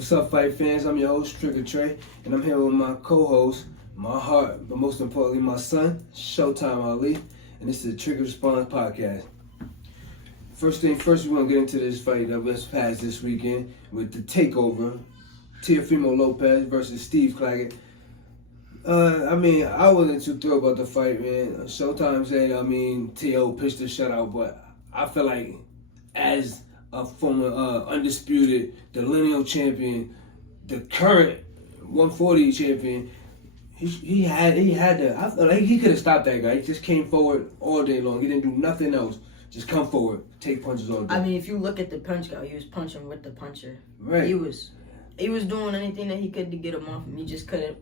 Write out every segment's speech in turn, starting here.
What's up, fight fans? I'm your host, Trigger Trey, and I'm here with my co-host, my heart, but most importantly, my son, Showtime Ali, and this is the Trigger Response Podcast. First thing first, we're going to get into this fight that was passed this weekend with the takeover, Teofimo Lopez versus Steve Claggett. I wasn't too thrilled about the fight, man. Showtime said, T.O. pitched the shutout, but I feel like as a former undisputed, the lineal champion, the current 140 champion, he had to. I feel like he could have stopped that guy. He just came forward all day long. He didn't do nothing else. Just come forward, take punches all day. I mean, if you look at the punch guy, he was punching with the puncher. Right. He was doing anything that he could to get him off him. He just couldn't,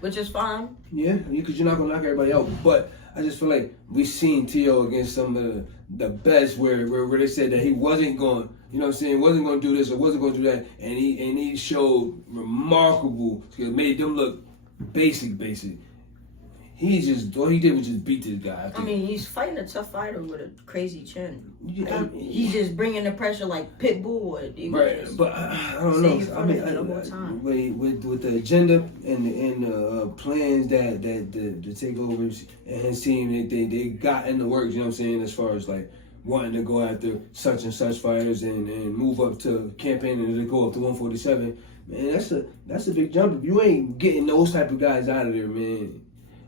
which is fine. Yeah, because you're not gonna knock everybody out. But I just feel like we seen T.O. against some of the best where they said that he wasn't going, wasn't going to do this or wasn't going to do that, and he showed remarkable, made them look basic. All he did was just beat this guy. I mean, he's fighting a tough fighter with a crazy chin. He's just bringing the pressure like Pitbull would. Right, but I don't know. With the agenda and the plans that the takeovers and his team, they got in the works. You know what I'm saying? As far as like wanting to go after such and such fighters and move up to campaigning to go up to 147. Man, that's a big jump. If you ain't getting those type of guys out of there, man,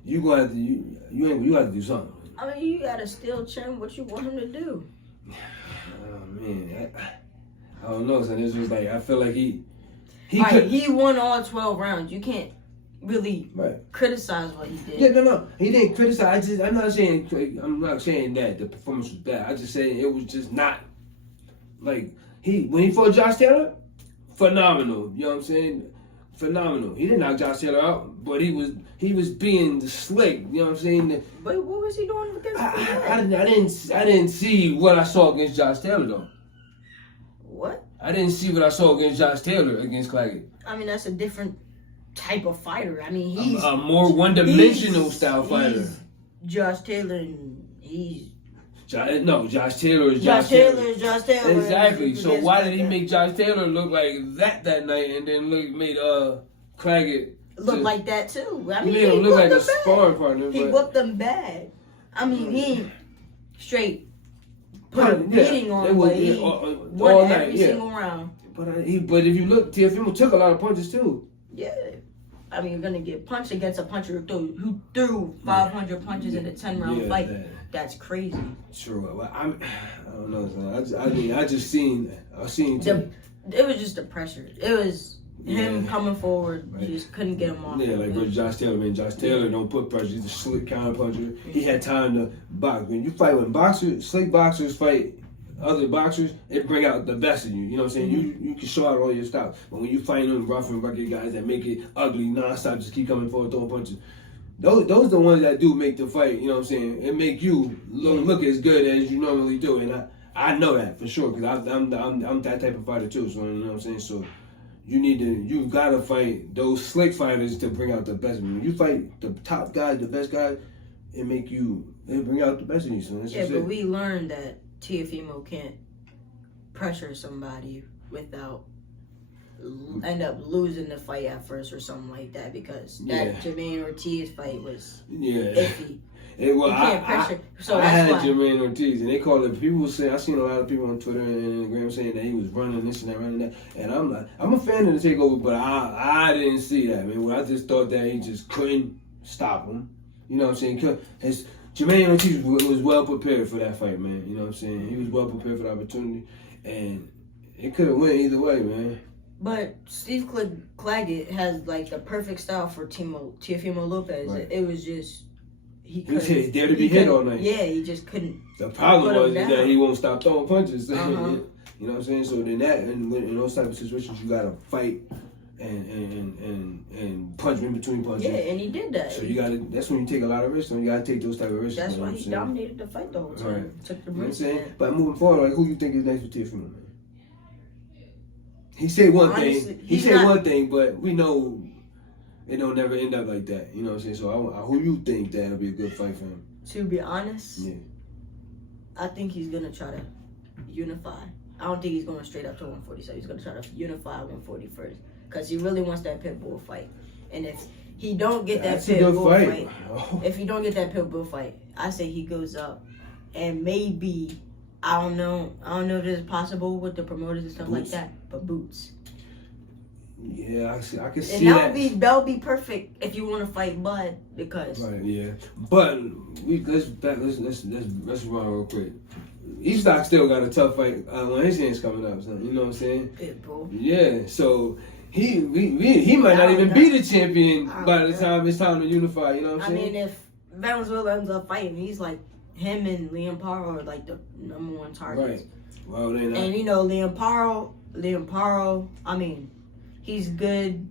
you gonna have to you have to do something. I mean, you gotta still chin what you want him to do. Oh man, I don't know. So this was like I feel like he won all 12 rounds. You can't really criticize what he did. Yeah, no, he didn't criticize. I'm not saying that the performance was bad. I just saying it was just not like when he fought Josh Taylor, phenomenal. You know what I'm saying? Phenomenal. He didn't knock Josh Taylor out, but he was being slick. You know what I'm saying? But what was he doing against? I didn't see what I saw against Josh Taylor though. What? I didn't see what I saw against Josh Taylor against Claggett. I mean, that's a different type of fighter. I mean, he's a more one-dimensional style fighter. He's Josh Taylor, and he's Josh Taylor is Josh Taylor is Josh Taylor. Exactly. So why did he make Josh Taylor look like that night, and then made Claggett look like that too? I mean, he look like a sparring partner. He whooped them bad. I mean, he straight put a beating on him, but he won every single round. But if you look, Teofimo took a lot of punches too. Yeah. I mean, you're gonna get punched against a puncher who threw 500 punches in a 10-round fight. That's crazy. True. Well, I don't know. I just seen. It was just the pressure. It was him coming forward. You just couldn't get him off. Yeah, like with Josh Taylor. Man, Josh Taylor don't put pressure. He's a slick counter puncher. He had time to box. When you fight with slick boxers fight other boxers, it bring out the best in you. You know what I'm saying? You can show out all your styles. But when you fight them rough and rugged guys that make it ugly nonstop, just keep coming forward, throwing punches. Those are the ones that do make the fight. You know what I'm saying? It make you look as good as you normally do, and I know that for sure because I'm that type of fighter too. So you know what I'm saying? So you've got to fight those slick fighters to bring out the best. When you fight the top guys, the best guys, it bring out the best in you. So but we learned that Teofimo can't pressure somebody without end up losing the fight at first or something like that because that Jermaine Ortiz fight was iffy. I had Jermaine Ortiz, and they call it. People say I seen a lot of people on Twitter and Instagram saying that he was running this and that, running that, and I'm a fan of the takeover, but I didn't see that, man. I just thought that he just couldn't stop him. You know what I'm saying? Jermaine Ortiz was well prepared for that fight, man. You know what I'm saying? He was well prepared for the opportunity, and it could have went either way, man. But Steve Claggett has like the perfect style for Teofimo Lopez. Right. It was just he was there to be hit all night. Yeah, he just couldn't. The problem was that he won't stop throwing punches. You know what I'm saying? So then in those type of situations, you gotta fight and punch in between punches. Yeah, and he did that. So that's when you take a lot of risks. And you gotta take those type of risks. That's why he dominated the fight the whole time. Right. Took the risk. You know what I'm saying? But moving forward, like who you think is next for Teofimo, man? He said one thing, but we know it don't never end up like that. You know what I'm saying? So who you think that'll be a good fight for him? To be honest, yeah, I think he's gonna try to unify. I don't think he's going straight up to 147. He's gonna try to unify 140 first. because he really wants that pit bull fight. And if he don't get that That's a pit good bull fight. fight, if he don't get that pit bull fight, I say he goes up, and maybe I don't know if it's possible with the promoters and stuff like that, but Boots. Yeah, I can see And that. that would be perfect if you want to fight Bud, because Right, yeah. But let's run real quick. Eaststock still got a tough fight when his hands coming up, son. You know what I'm saying? Pitbull. Yeah, so he might not even be the champion by the time it's time to unify. You know what I'm saying? I mean, if Valenzuela ends up fighting, he's like him and Liam Paro are like the number one targets. Right. Well, then. And you know, Liam Paro. I mean, he's good.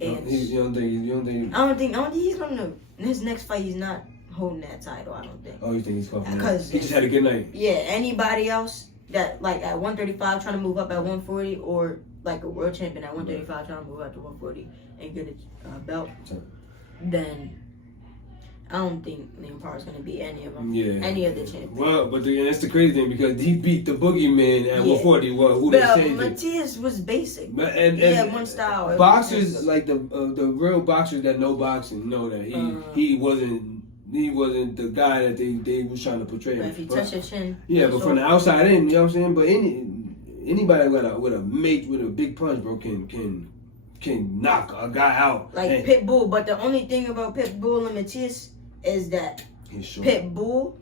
And You don't think? I don't think he's gonna. In his next fight, he's not holding that title. I don't think. Oh, you think he's confident? Because he just had a good night. Yeah, anybody else that like at 135 trying to move up at 140, or like a world champion at 135 trying to move up to 140 and get a belt, then I don't think Liam Paro's gonna beat any of them. Yeah. Any of the champions. Well, but that's the crazy thing, because he beat the boogeyman at 140. Well, who they changed it? Matthias was basic. And he had one style. Boxers, like the real boxers that know boxing, know that he wasn't the guy that they was trying to portray. But if you touch your chin. Yeah, but from the outside in, you know what I'm saying? But anybody with a big punch, bro, can knock a guy out. Like Pitbull, but the only thing about Pitbull and Matthias is that Pitbull,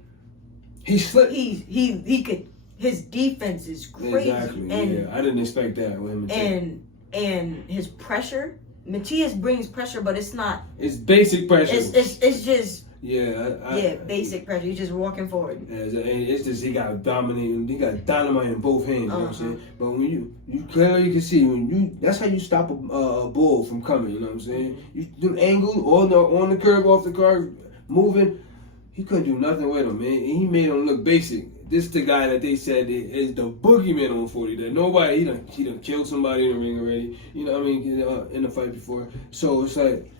he slipped. He could. His defense is crazy. Exactly. And, yeah, I didn't expect that with him. And his pressure, Matthias brings pressure, but it's not. It's basic pressure. It's just. Yeah, basic pressure. He's just walking forward. It's just he got dominating. He got dynamite in both hands. You know what I'm saying? But when you clearly can see that's how you stop a bull from coming. You know what I'm saying? You do angle on the curve, off the curve, moving. He couldn't do nothing with him, man. And he made him look basic. This is the guy that they said is the boogeyman on 40. That nobody he done killed somebody in the ring already. You know what I mean? In the fight before. So it's like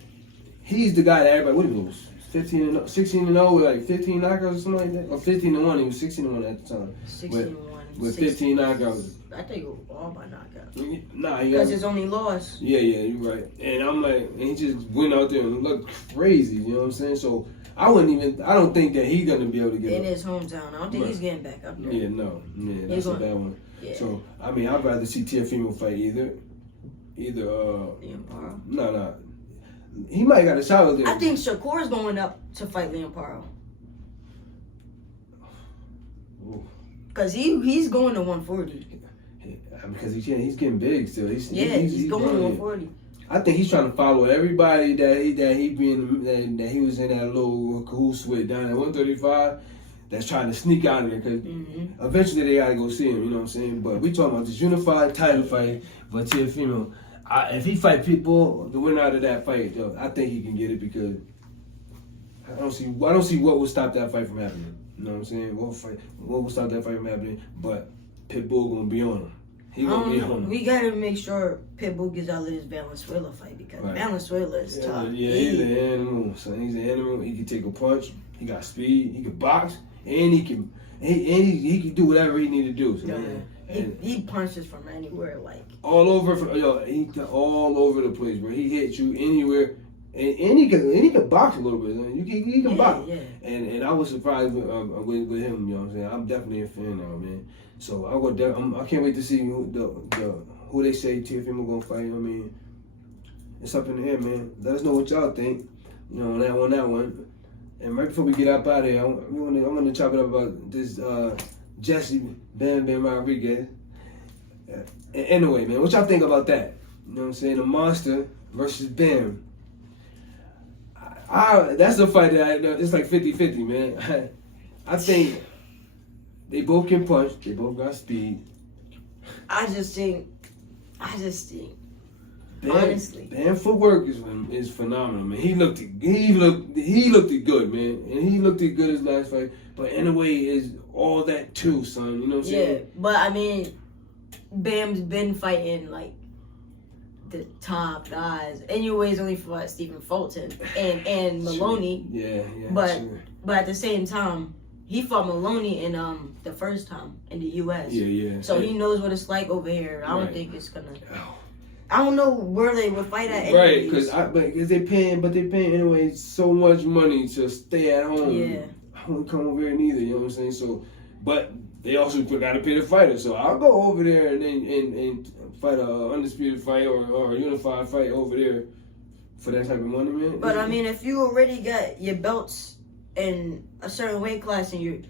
he's the guy that everybody. What do you lose? 16-0 with like 15 knockouts or something like that, or 15-1. He was 16-1 at the time. 16-1 with 15 knockouts. I think it was all by knockout. Nah, because his only loss. Yeah, you're right. And I'm like, and he just went out there and looked crazy. You know what I'm saying? So I don't think that he's gonna be able to get in his hometown. I don't think he's getting back up there. Yeah, no, that's a bad one. Yeah. So I mean, I'd rather see Teofimo fight either. Liam Paro. No. He might got a shot with him. I think Shakur's going up to fight Liam Paro. Because he's going to 140. Because he's getting big still. He's going to 140. I think he's trying to follow everybody that he was in that little cahoose with down at 135. That's trying to sneak out of there, because eventually they gotta go see him. You know what I'm saying? But we talking about this unified title fight for Teofimo. If he fight people, the winner out of that fight, though, I think he can get it, because I don't see what will stop that fight from happening. You know what I'm saying? What will stop that fight from happening? But Pitbull gonna be on him. He gonna be on him. We gotta make sure Pitbull gets out of this Valenzuela fight, because Valenzuela is tough. Yeah, he's an animal. Son. He's an animal. He can take a punch. He got speed. He can box, and he can do whatever he need to do. So, he punches from anywhere, like all over. He all over the place, bro. He hits you anywhere, and he can box a little bit. He can box. Yeah. And I was surprised with him. You know what I'm saying? I'm definitely a fan now, man. So I can't wait to see who they say Teofimo gonna fight. I mean, it's up in the air, man. Let us know what y'all think. You know, on that one. And right before we get up out of here, I want to chop it up about this Jesse Bam Rodriguez. Anyway, man, what y'all think about that? You know what I'm saying? The Monster versus Bam. That's a fight that it's like 50-50, man. I think they both can punch. They both got speed. I just think honestly, Bam footwork is phenomenal, man. He looked good, man, and he looked good his last fight. But in a way, is all that too, son. You know what I'm saying? Yeah, but I mean, Bam's been fighting like the top guys. Anyways, only fought Stephen Fulton and Maloney. Yeah. But at the same time, he fought Maloney in the first time in the U.S. Yeah. So he knows what it's like over here. I don't think it's gonna. I don't know where they would fight at. Right, because they paying anyway so much money to stay at home. Yeah. I won't come over here neither. You know what I'm saying? So, but they also got to pay the fighter. So I'll go over there and fight a undisputed fight or a unified fight over there for that type of money, man. But I mean, if you already got your belts in a certain weight class and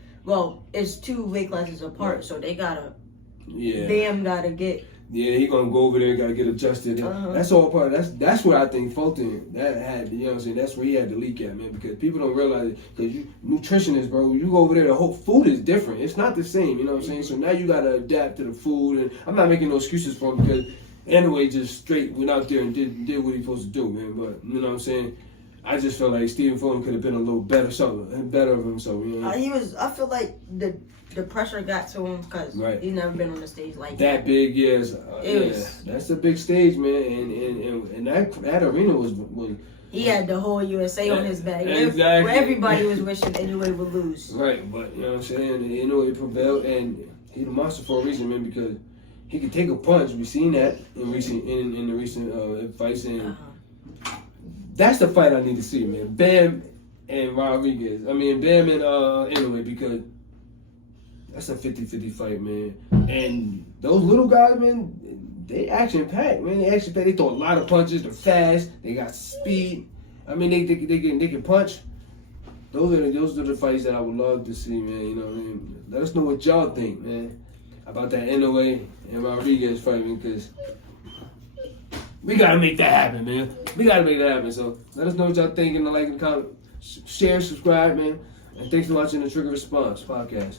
it's 2 weight classes apart, so they gotta. Yeah. Bam gotta get. Yeah, he gonna go over there, gotta get adjusted. That's all part. That's where I think Fulton that had. You know what I'm saying? That's where he had to leak at, man. Because people don't realize it. Because you nutritionists, bro, you go over there, the whole food is different. It's not the same. You know what I'm saying? So now you gotta adapt to the food, and I'm not making no excuses for him because anyway, just straight went out there and did what he supposed to do, man. But you know what I'm saying? I just felt like Stephen Fulton could have been a little better of himself. You know? I feel like the pressure got to him because he's never been on the stage like that. That big, yes. That's a big stage, man. And that arena was. He had the whole USA on his back. Exactly. Where everybody was wishing Inoue would lose. Right, but you know what I'm saying? Inoue prevailed, and he's a monster for a reason, man, because he can take a punch. We've seen that in the recent fights, and that's the fight I need to see, man. Bam and Rodriguez. I mean, Bam and Inoue, because that's a 50-50 fight, man. And those little guys, man, they action-packed, man. They action-packed. They throw a lot of punches. They're fast. They got speed. I mean, they can punch. Those are the fights that I would love to see, man. You know what I mean? Let us know what y'all think, man, about that Inoue and Rodriguez fight, man, because we got to make that happen, man. We got to make that happen. So let us know what y'all think in the comment. Share, subscribe, man. And thanks for watching the Trigger Response podcast.